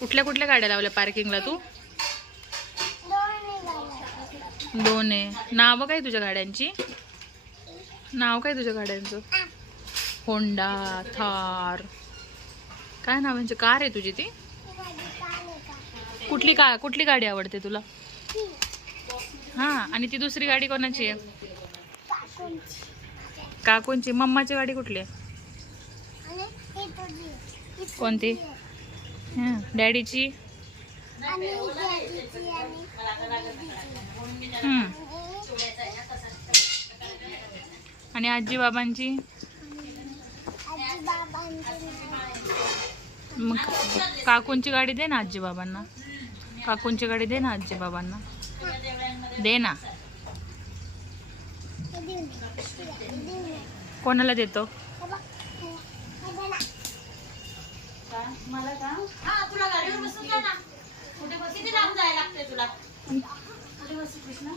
कुठल्या कुठल्या गाड्या लावल्या पार्किंगला तू? दोन आहे. नाव काय तुझ्या गाड्यांची? नाव काय तुझ्या गाड्यांचं? होंडा, थार, काय नावांची कार आहे तुझी ती? कुठली गाडी आवडते तुला? हा, आणि ती दुसरी गाडी कोणाची आहे? काकूंची. मम्माची गाडी कुठली आहे? कोणती? डॅडीची? आणि आजी बाबांची? मग काकूंची गाडी दे ना आजी बाबांना. काकूंची गाडी दे ना आजी बाबांना. दे ना. कोणाला देतो? मला का? हा, तुला गाडीवर बसून जा ना. कुठे बस? किती लांब जायला लागते तुला? कुठे बसू कृष्णा?